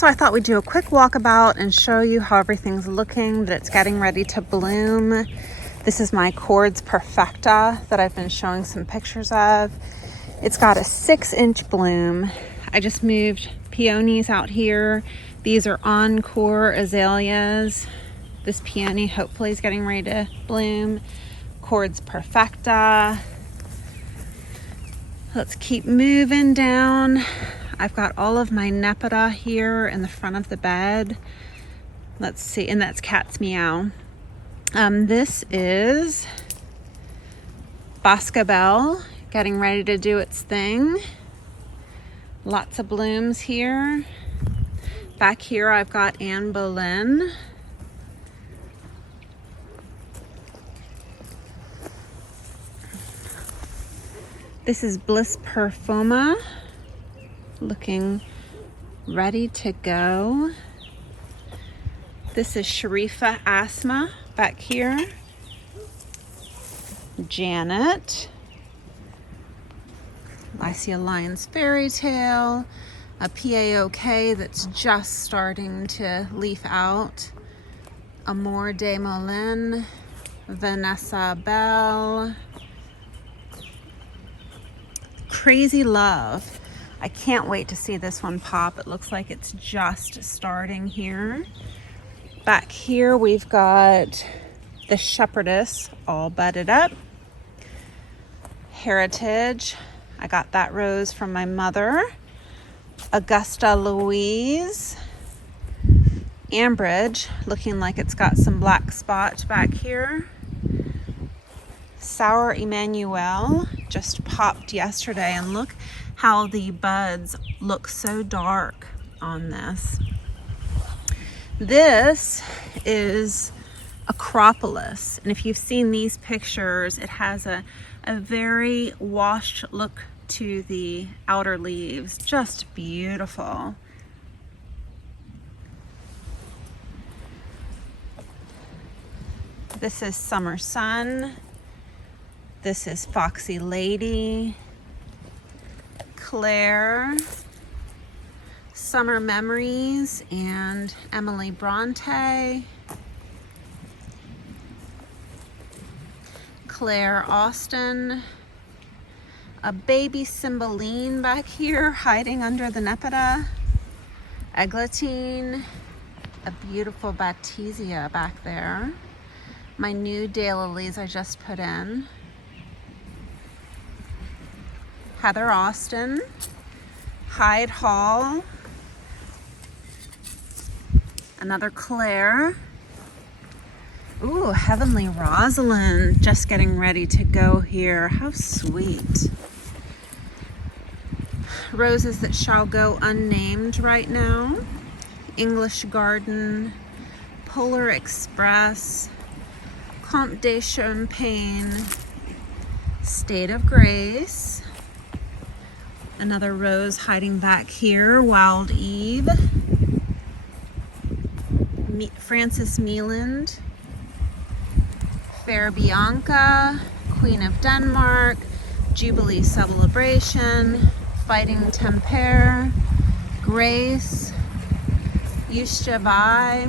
So I thought we'd do a quick walkabout and show you how everything's looking, that it's getting ready to bloom. This is my Cords Perfecta that I've been showing some pictures of. It's got a 6-inch bloom. I just moved peonies out here. These are encore azaleas. This peony hopefully is getting ready to bloom. Cords Perfecta. Let's keep moving down. I've got all of my nepeta here in the front of the bed. Let's see, and that's cat's meow. This is Boscabelle getting ready to do its thing. Lots of blooms here. Back here I've got Anne Boleyn. This is Bliss Perfuma, looking ready to go. This is Sharifa Asma back here. Janet. I see a Lion's Fairy Tale, a PAOK that's just starting to leaf out. Amour de Molin, Vanessa Bell. Crazy Love. I can't wait to see this one pop. It looks like it's just starting here. Back here we've got the Shepherdess all budded up. Heritage. I got that rose from my mother. Augusta Louise. Ambridge, looking like it's got some black spots back here. Sour Emmanuel just popped yesterday, and look how the buds look so dark on this. This is Acropolis, and if you've seen these pictures, it has a very washed look to the outer leaves. Just beautiful. This is Summer Sun. This is Foxy Lady. Claire. Summer Memories and Emily Bronte. Claire Austin. A baby Cymbeline back here hiding under the nepeta. Eglantine. A beautiful Baptisia back there. My new daylilies I just put in. Heather Austin. Hyde Hall. Another Claire. Ooh, Heavenly Rosalind just getting ready to go here. How sweet. Roses that shall go unnamed right now. English Garden. Polar Express. Comte de Champagne. State of Grace. Another rose hiding back here. Wild Eve. Frances Mealand. Fair Bianca. Queen of Denmark. Jubilee Celebration. Fighting Tempere. Grace. Yusha Bai.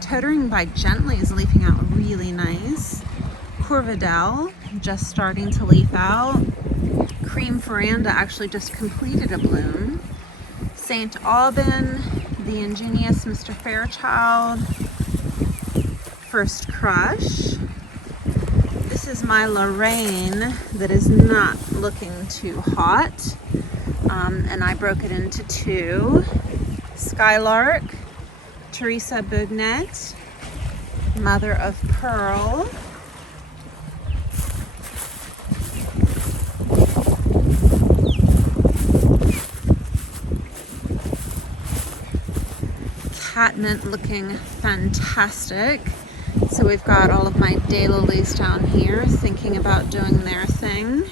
Tottering by Gently is leafing out really nice. Corvidel just starting to leaf out. Cream Ferranda actually just completed a bloom. St. Aubin, the ingenious Mr. Fairchild. First Crush. This is my Lorraine that is not looking too hot. And I broke it into two. Skylark. Teresa Bugnet. Mother of Pearl. Catmint looking fantastic. So we've got all of my daylilies down here thinking about doing their thing.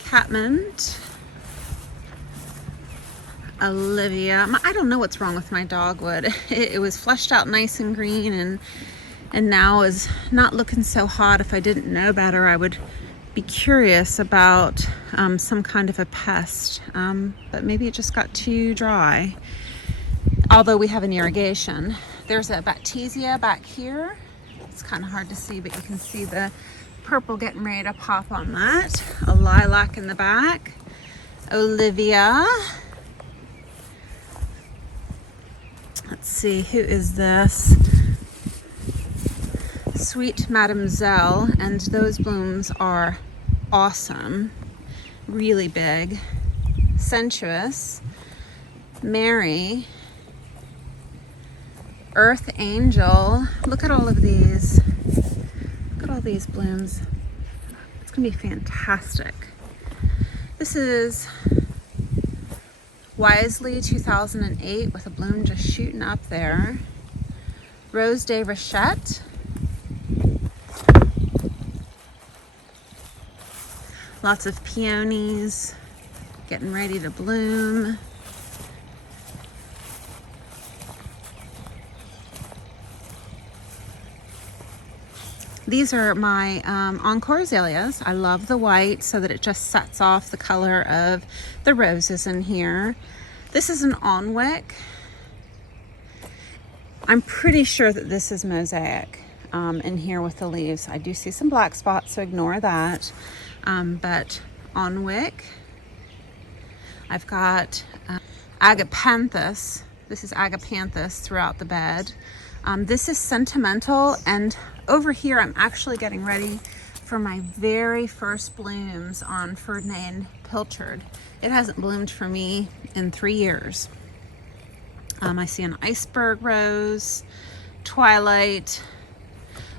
Catmint. Olivia. I don't know what's wrong with my dogwood. It was fleshed out nice and green, and now is not looking so hot. If I didn't know better, I would be curious about some kind of a pest, but maybe it just got too dry. although we have an irrigation. There's a Baptisia back here. It's kind of hard to see, but you can see the purple getting ready to pop on that. A lilac in the back. Olivia. Let's see, who is this? Sweet Mademoiselle, and those blooms are awesome. Really big. Sensuous. Mary. Earth Angel. Look at all of these. Look at all these blooms. It's gonna be fantastic. This is Wisely 2008 with a bloom just shooting up there. Rose de Rochette. Lots of peonies getting ready to bloom. These are my encore azaleas. I love the white so that it just sets off the color of the roses in here. This is an Onwick. I'm pretty sure that this is mosaic in here with the leaves. I do see some black spots, so ignore that. But Onwick. I've got Agapanthus. This is Agapanthus throughout the bed. This is Sentimental, and over here I'm actually getting ready for my very first blooms on Ferdinand Pilchard. It hasn't bloomed for me in 3 years. I see an iceberg rose, Twilight,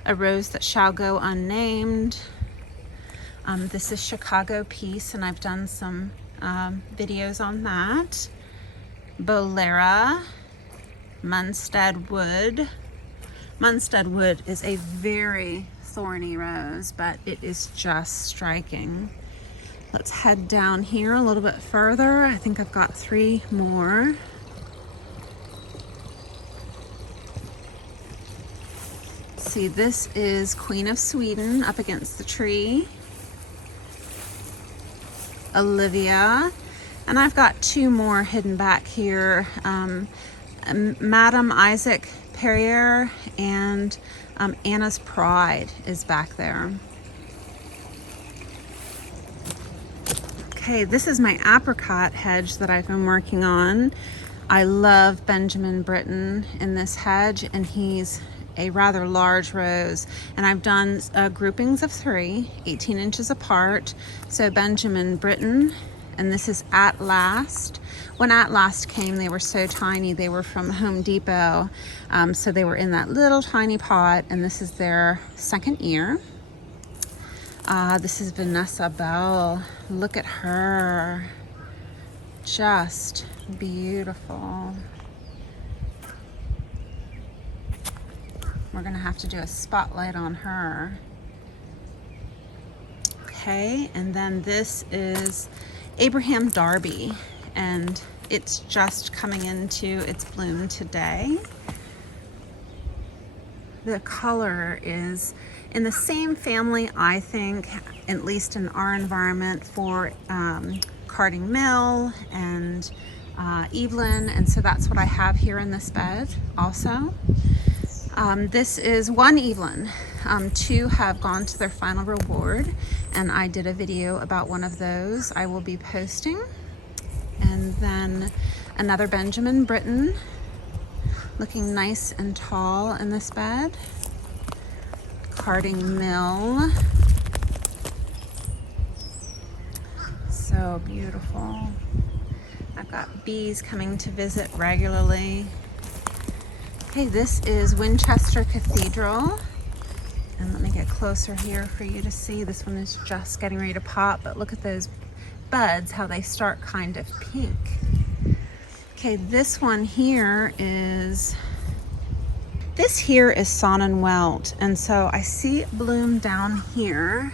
a rose that shall go unnamed. This is Chicago Peace, and I've done some videos on that. Bolera, Munstead Wood. Munstead Wood is a very thorny rose, but it is just striking. Let's head down here a little bit further. I think I've got 3 more. See, this is Queen of Sweden up against the tree. Olivia. And I've got 2 more hidden back here. Madame Isaac Perrier and Anna's Pride is back there. Okay, this is my apricot hedge that I've been working on. I love Benjamin Britten in this hedge, and he's a rather large rose. And I've done groupings of 3, 18 inches apart. So Benjamin Britten, and this is At Last. When At Last came, they were so tiny. They were from Home Depot. So they were in that little tiny pot, and this is their 2nd year. This is Vanessa Bell. Look at her. Just beautiful. We're gonna have to do a spotlight on her. Okay, and then this is Abraham Darby, and it's just coming into its bloom today. The color is in the same family, I think, at least in our environment, for Carding Mill and Evelyn, and so that's what I have here in this bed also. This is 1 Evelyn. 2 have gone to their final reward, and I did a video about one of those I will be posting. And then another Benjamin Britten, looking nice and tall in this bed. Carding Mill. So beautiful. I've got bees coming to visit regularly. Okay, this is Winchester Cathedral. And let me get closer here for you to see. This one is just getting ready to pop, but look at those buds, how they start kind of pink. Okay, this one here is, Sonnenwelt, and so I see it bloom down here,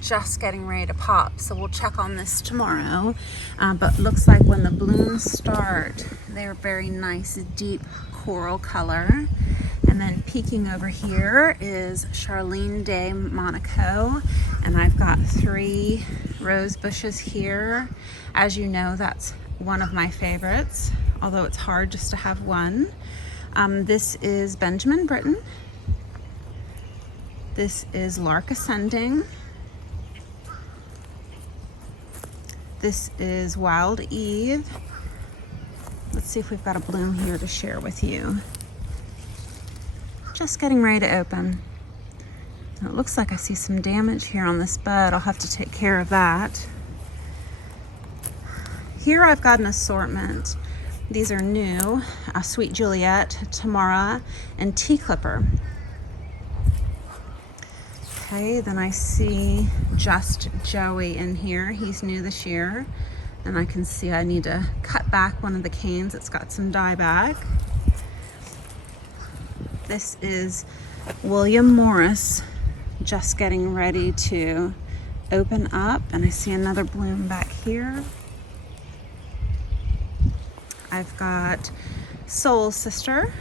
just getting ready to pop. So we'll check on this tomorrow, but looks like when the blooms start, they're very nice, deep coral color. And then peeking over here is Charlene de Monaco, and I've got 3 rose bushes here. As you know, that's one of my favorites, although it's hard just to have one. This is Benjamin Britten. This is Lark Ascending. This is Wild Eve. Let's see if we've got a bloom here to share with you. Just getting ready to open. It looks like I see some damage here on this bud. I'll have to take care of that. Here I've got an assortment. These are new, Sweet Juliet, Tamara, and Tea Clipper. Okay, then I see Just Joey in here. He's new this year. And I can see I need to cut back one of the canes. It's got some dieback. This is William Morris, just getting ready to open up. And I see another bloom back here. I've got Soul Sister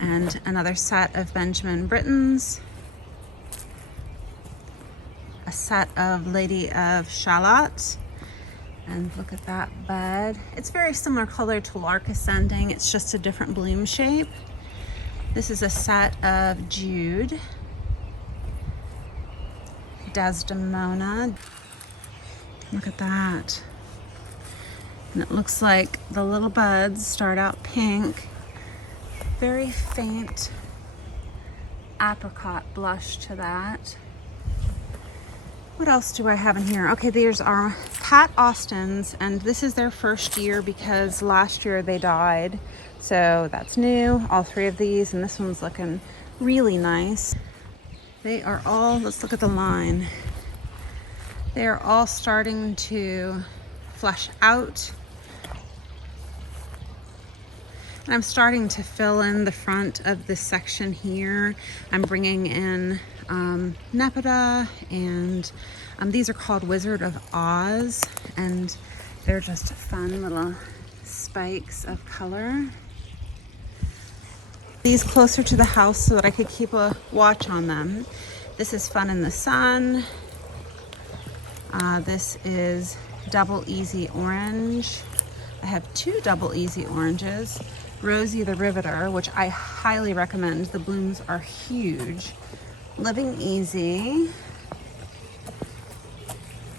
and another set of Benjamin Brittens, a set of Lady of Shalott, and look at that bud. It's very similar color to Lark Ascending, it's just a different bloom shape. This is a set of Jude, Desdemona. Look at that. And it looks like the little buds start out pink, very faint apricot blush to that. What else do I have in here? Okay, these are Pat Austin's, and this is their first year because last year they died. So that's new, all three of these, and this one's looking really nice. They are all, let's look at the line. They are all starting to flush out. And I'm starting to fill in the front of this section here. I'm bringing in Nepeta, and these are called Wizard of Oz, and they're just fun little spikes of color. These closer to the house so that I could keep a watch on them. This is Fun in the Sun. This is Double Easy Orange. I have two Double Easy Oranges. Rosie the Riveter, which I highly recommend. The blooms are huge. Living Easy.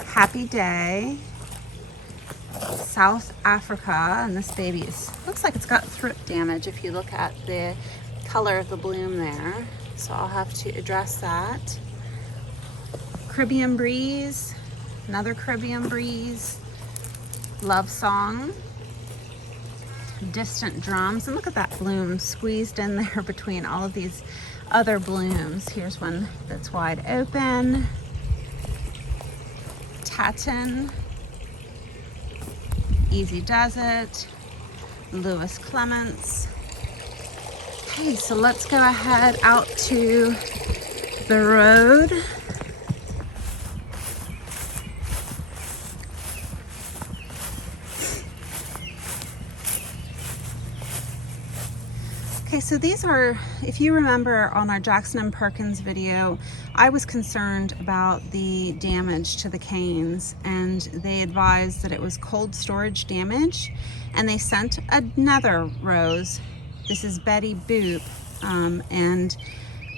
Happy Day. South Africa, and this baby looks like it's got thrip damage if you look at the color of the bloom there. So I'll have to address that. Caribbean Breeze, another Caribbean Breeze. Love Song. Distant Drums, and look at that bloom squeezed in there between all of these other blooms. Here's one that's wide open. Tatton. Easy Does It. Lewis Clements. Okay, so let's go ahead out to the road. Okay, so these are, if you remember on our Jackson and Perkins video, I was concerned about the damage to the canes, and they advised that it was cold storage damage, and they sent another rose. This is Betty Boop, and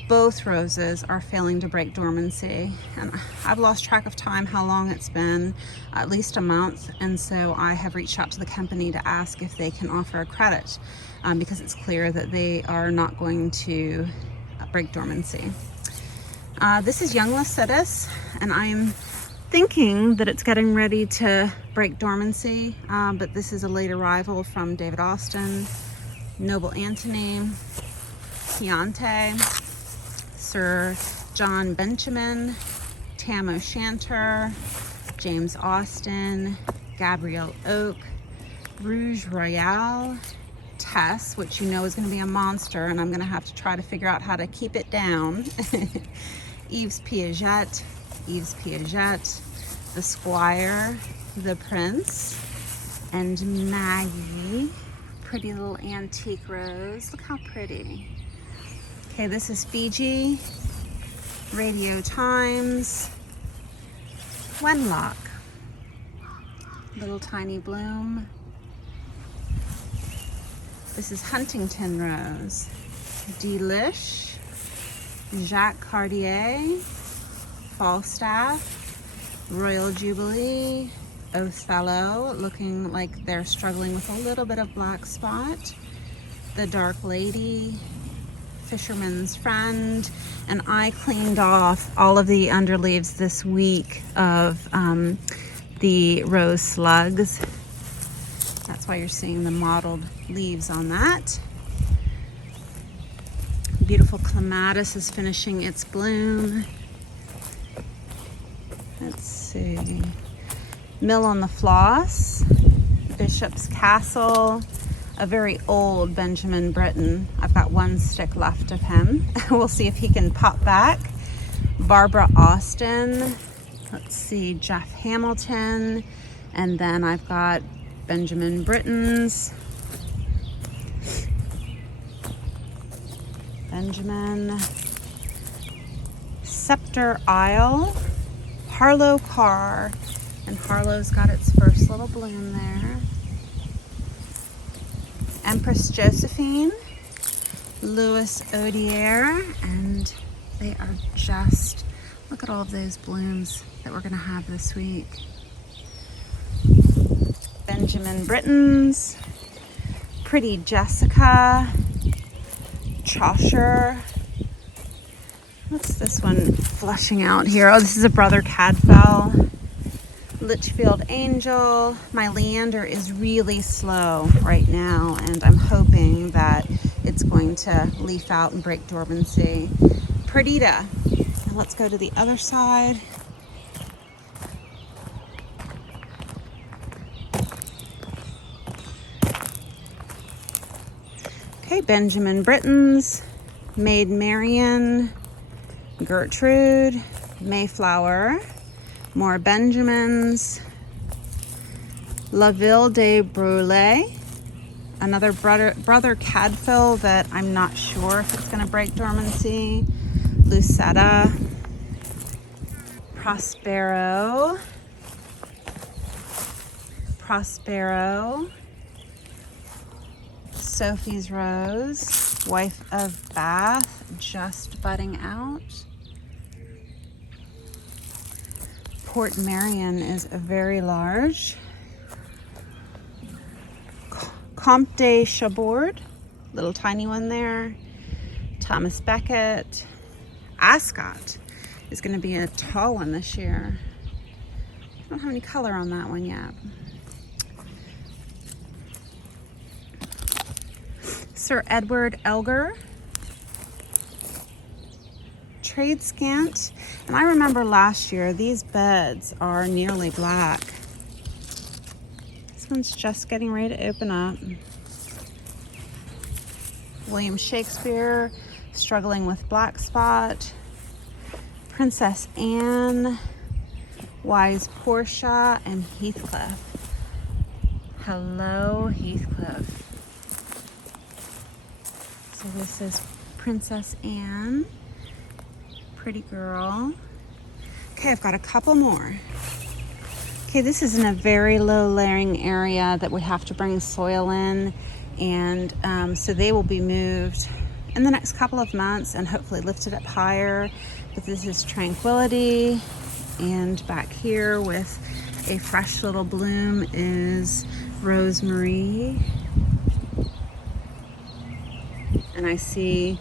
both roses are failing to break dormancy. And I've lost track of time how long it's been, at least a month, and so I have reached out to the company to ask if they can offer a credit. Because it's clear that they are not going to break dormancy. This is Young Lascitus, and I'm thinking that it's getting ready to break dormancy, but this is a late arrival from David Austin, Noble Antony, Chianti, Sir John Benjamin, Tam O'Shanter, James Austin, Gabrielle Oak, Rouge Royale, Tess, which you know is going to be a monster, and I'm going to have to try to figure out how to keep it down. Yves Piaget, the Squire, the Prince, and Maggie. Pretty little antique rose. Look how pretty. Okay, this is Fiji, Radio Times, Wenlock, little tiny bloom. This is Huntington Rose, Delish, Jacques Cartier, Falstaff, Royal Jubilee, Othello, looking like they're struggling with a little bit of black spot, the Dark Lady, Fisherman's Friend, and I cleaned off all of the underleaves this week of the rose slugs. That's why you're seeing the mottled leaves on that. Beautiful clematis is finishing its bloom. Let's see. Mill on the Floss, Bishop's Castle, a very old Benjamin Britten. I've got one stick left of him. We'll see if he can pop back. Barbara Austin, let's see, Jeff Hamilton, and then I've got Benjamin Brittens, Benjamin, Scepter Isle, Harlow Carr, and Harlow's got its first little bloom there. Empress Josephine, Louis Odier, and they are just, look at all of those blooms that we're gonna have this week. Benjamin Brittens, Pretty Jessica, Chaucer. What's this one flushing out here? Oh, this is a Brother Cadfael. Litchfield Angel. My Leander is really slow right now, and I'm hoping that it's going to leaf out and break dormancy. Perdita. And let's go to the other side. Okay, Benjamin Brittens, Maid Marian, Gertrude, Mayflower, more Benjamins, La Ville de Brule, another Brother Cadfael that I'm not sure if it's going to break dormancy, Lucetta, Prospero, Sophie's Rose, Wife of Bath, just budding out. Port Marion is very large. Comte de Chabord, little tiny one there. Thomas Becket. Ascot is going to be a tall one this year. I don't have any color on that one yet. Sir Edward Elgar, Trade Scant, and I remember last year these beds are nearly black. This one's just getting ready to open up. William Shakespeare, struggling with black spot. Princess Anne, Wise Portia, and Heathcliff. Hello, Heathcliff. So this is Princess Anne, pretty girl. Okay, I've got a couple more. Okay, this is in a very low layering area that we have to bring soil in, and so they will be moved in the next couple of months and hopefully lifted up higher. But this is Tranquility, and back here with a fresh little bloom is Rosemary. And I see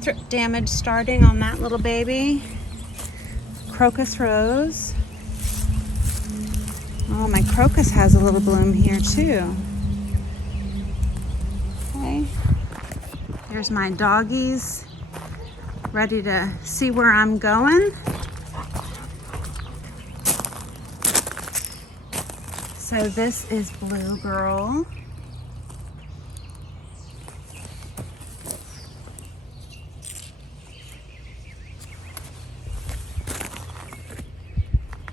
thrip damage starting on that little baby. Crocus Rose. Oh, my crocus has a little bloom here too. Okay. Here's my doggies, ready to see where I'm going. So this is Blue Girl.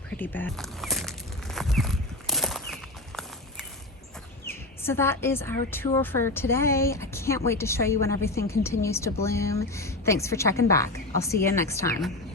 Pretty bad. So that is our tour for today. I can't wait to show you when everything continues to bloom. Thanks for checking back. I'll see you next time.